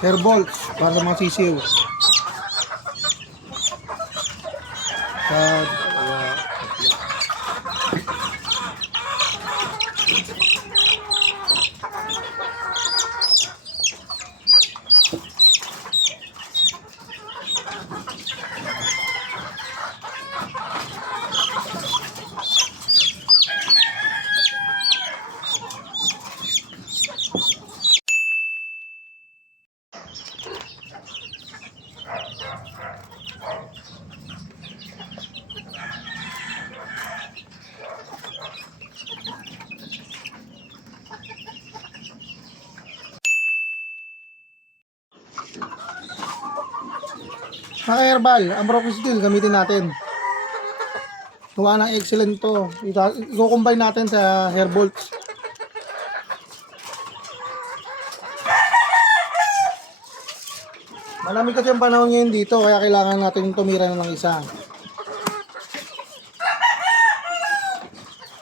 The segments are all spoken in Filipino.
hair bolts para sa mga sisiw. Sad, mga herbal, ang broken steel gamitin natin. Gawa ng excellent to. I-combine natin sa hair bolts. Malamig kasi ang panahon ngayon dito, kaya kailangan natin tumira na ng isa.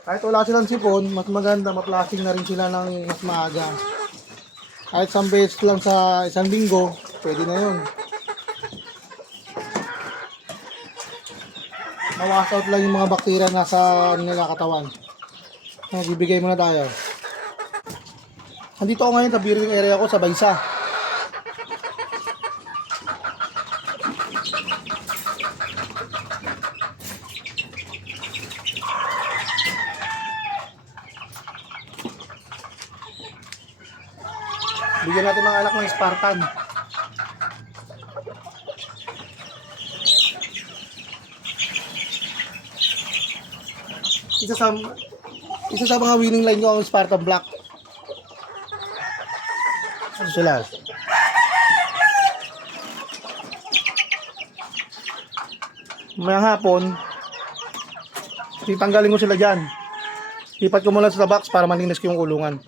Kahit wala silang sipon, mas maganda, maplasting na rin sila ng mas maaga. Kahit isang beses lang sa isang linggo, pwede na yun. Mawash out lang yung mga bakterya nasa nila katawan. Bibigay muna tayo. Nandito ako ngayon sa bearing area ko sa Baysa. Bigyan natin mga anak ng Spartan. Isa sa mga winning line ko ang Spartan Black. Ano sila? Mayang hapon, titanggalin ko sila dyan. Lipat ko mula sa box para malinis ko yung kulungan.